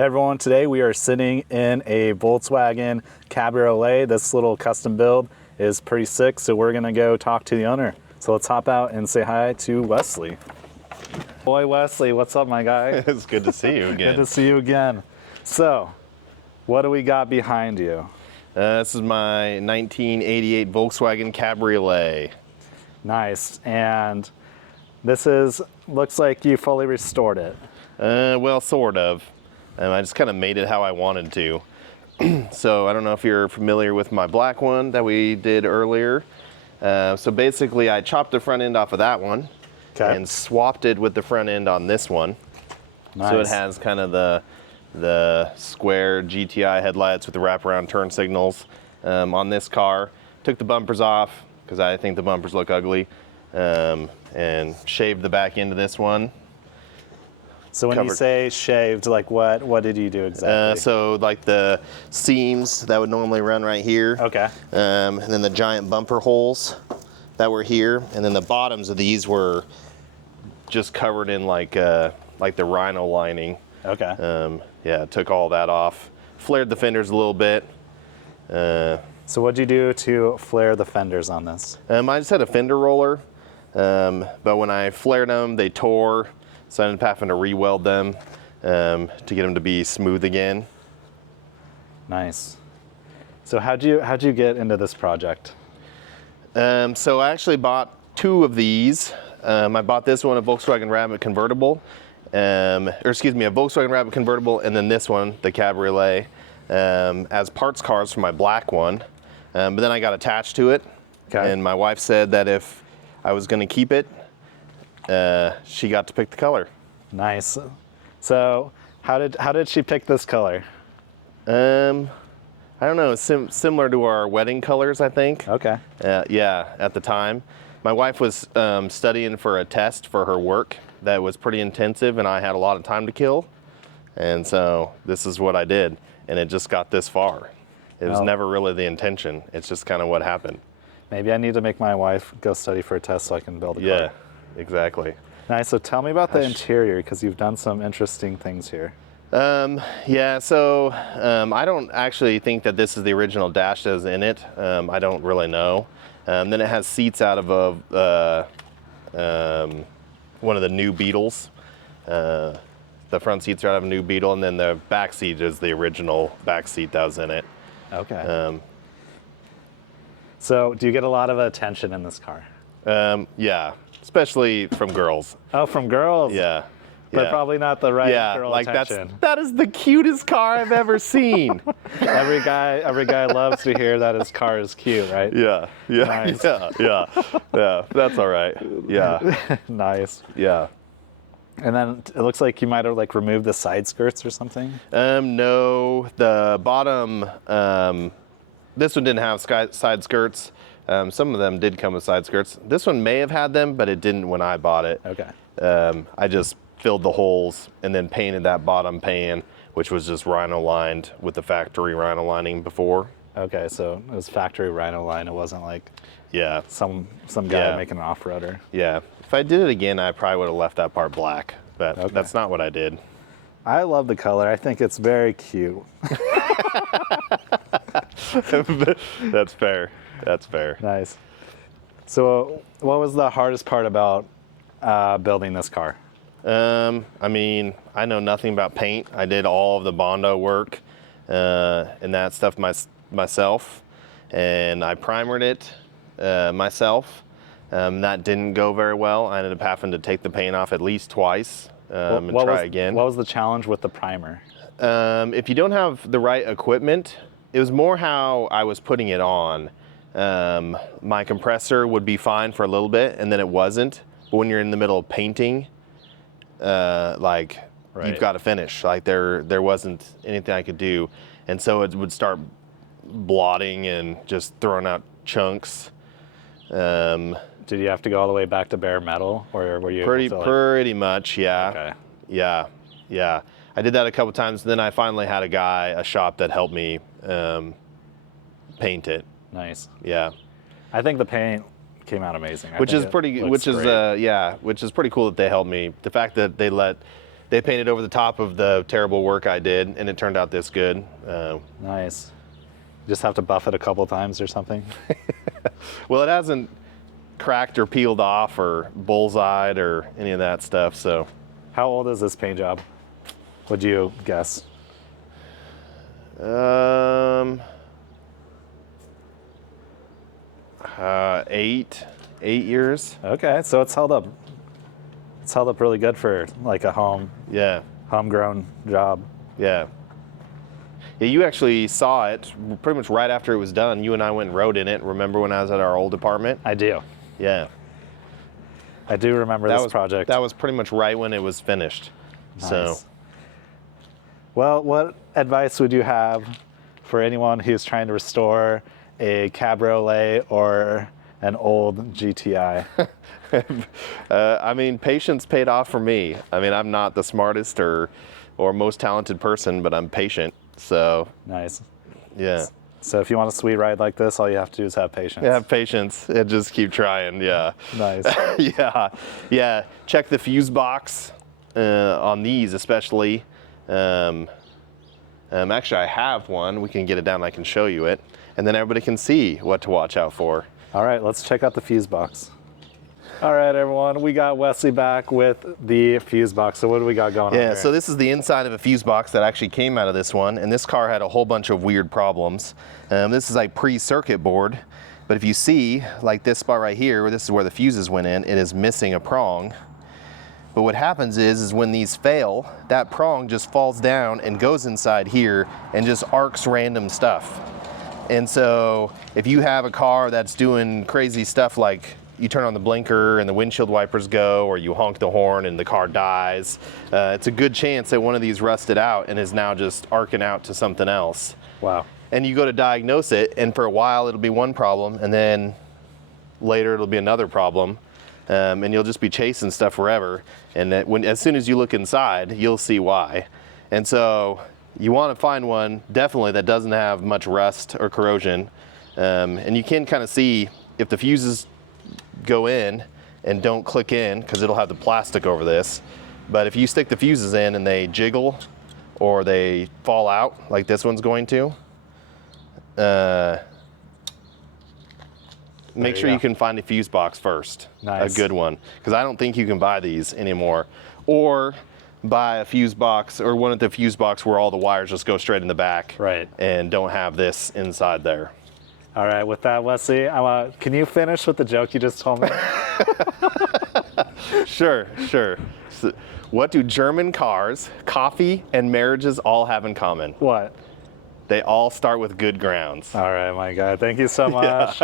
Hey everyone, today we are sitting in a Volkswagen Cabriolet. This little custom build is pretty sick, so we're gonna go talk to the owner. So let's hop out and say hi to Wesley. Boy, Wesley, what's up, my guy? It's good to see you again. Good to see you again. So, what do we got behind you? This is my 1988 Volkswagen Cabriolet. Nice, and this looks like you fully restored it. Well, sort of. I just kind of made it how I wanted to. So I don't know if you're familiar with my black one that we did earlier. So basically I chopped the front end off of that one and swapped it with the front end on this one. Nice. So it has kind of the square GTI headlights with the wraparound turn signals on this car. Took the bumpers off because I think the bumpers look ugly, and shaved the back end of this one. So when you say shaved, like what did you do exactly? So like the seams that would normally run right here. Okay. And then the giant bumper holes that were here, and then the bottoms of these were just covered in like the rhino lining. Okay. Yeah, took all that off. Flared the fenders a little bit. So what'd you do to flare the fenders on this? I just had a fender roller, but when I flared them, they tore. So I ended up having to re-weld them to get them to be smooth again. Nice. So how'd you get into this project? So I actually bought two of these. I bought this one, a Volkswagen Rabbit convertible, a Volkswagen Rabbit convertible, and then this one, the Cabriolet, as parts cars for my black one. But then I got attached to it, and my wife said that if I was going to keep it, she got to pick the color. Nice. So how did she pick this color? I don't know. It's similar to our wedding colors, I think. Okay. Yeah, at the time. My wife was studying for a test for her work that was pretty intensive, and I had a lot of time to kill. And so this is what I did, and it just got this far. It was never really the intention. It's just kind of what happened. Maybe I need to make my wife go study for a test so I can build a car. Yeah. Exactly. Nice. So tell me about the interior, because you've done some interesting things here. Yeah, so I don't actually think that this is the original dash that is in it. I don't really know. Then it has seats out of one of the new Beetles. The front seats are out of a new Beetle, and then the back seat is the original back seat that was in it. Okay. So do you get a lot of attention in this car? Yeah. Especially from girls. Oh, from girls? Yeah. But probably not the right girl attention. That is the cutest car I've ever seen. Every guy loves to hear that his car is cute, right? Yeah. Nice. Yeah. That's all right. Yeah. Nice. Yeah. And then it looks like you might have like removed the side skirts or something. No, the bottom. This one didn't have side skirts. Some of them did come with side skirts. This one may have had them, but it didn't when I bought it. Okay. I just filled the holes and then painted that bottom pan, which was just rhino lined with the factory rhino lining before. Okay, so it was factory rhino line. It wasn't like some guy making an off-roader. Yeah. If I did it again, I probably would have left that part black, but that's not what I did. I love the color. I think it's very cute. That's fair. That's fair. Nice. So what was the hardest part about building this car? I mean, I know nothing about paint. I did all of the Bondo work and that stuff myself, and I primered it myself. That didn't go very well. I ended up having to take the paint off at least twice and try again. What was the challenge with the primer? If you don't have the right equipment, it was more how I was putting it on. My compressor would be fine for a little bit, and then it wasn't. But when you're in the middle of painting, you've got to finish. Like there wasn't anything I could do, and so it would start blotting and just throwing out chunks. Did you have to go all the way back to bare metal, or were you pretty much? Yeah. Okay. Yeah. I did that a couple times. Then I finally had a shop that helped me paint it. Nice. Yeah. I think the paint came out amazing. Which is pretty cool that they helped me. The fact that they let they painted over the top of the terrible work I did, and it turned out this good. Nice. Just have to buff it a couple times or something. Well, it hasn't cracked or peeled off or bullseyed or any of that stuff. So, How old is this paint job? Would you guess? 8 years. Okay, so it's held up. It's held up really good for like a Yeah, homegrown job. yeah. Yeah, you actually saw it pretty much right after it was done. You and I went and rode in it. Remember when I was at our old apartment? I do. Yeah. I do remember this project. That was pretty much right when it was finished. So, Nice. Well, what advice would you have for anyone who's trying to restore a Cabriolet or an old GTI? I mean, patience paid off for me. I mean, I'm not the smartest or most talented person, but I'm patient. So, Nice. yeah. So if you want a sweet ride like this, all you have to do is have patience. Yeah, have patience and just keep trying. Yeah. Nice. Yeah. Check the fuse box on these, especially. Actually, I have one. We can get it down. I can show you it, and then everybody can see what to watch out for. All right, let's check out the fuse box. All right, everyone, we got Wesley back with the fuse box. So what do we got going on Yeah, here? so this is the inside of a fuse box that actually came out of this one, and this car had a whole bunch of weird problems. This is like pre-circuit board, but if you see, like this spot right here, where this is where the fuses went in, it is missing a prong. But what happens is when these fail, that prong just falls down and goes inside here and just arcs random stuff. And so if you have a car that's doing crazy stuff like you turn on the blinker and the windshield wipers go, or you honk the horn and the car dies, it's a good chance that one of these rusted out and is now just arcing out to something else. Wow. And you go to diagnose it, and for a while it'll be one problem, and then later it'll be another problem, and you'll just be chasing stuff forever. And as soon as you look inside, you'll see why. And so you want to find one definitely that doesn't have much rust or corrosion, and you can kind of see if the fuses go in and don't click in, because it'll have the plastic over this. But if you stick the fuses in and they jiggle or they fall out like this one's going to, make sure you can find a fuse box first. Nice. A good one, because I don't think you can buy these anymore. Or buy a fuse box, or one of the fuse box where all the wires just go straight in the back, Right. and don't have this inside there. All right, with that, Wesley, can you finish with the joke you just told me? Sure. So, what do German cars, coffee, and marriages all have in common? What? They all start with good grounds. All right, my guy. Thank you so much.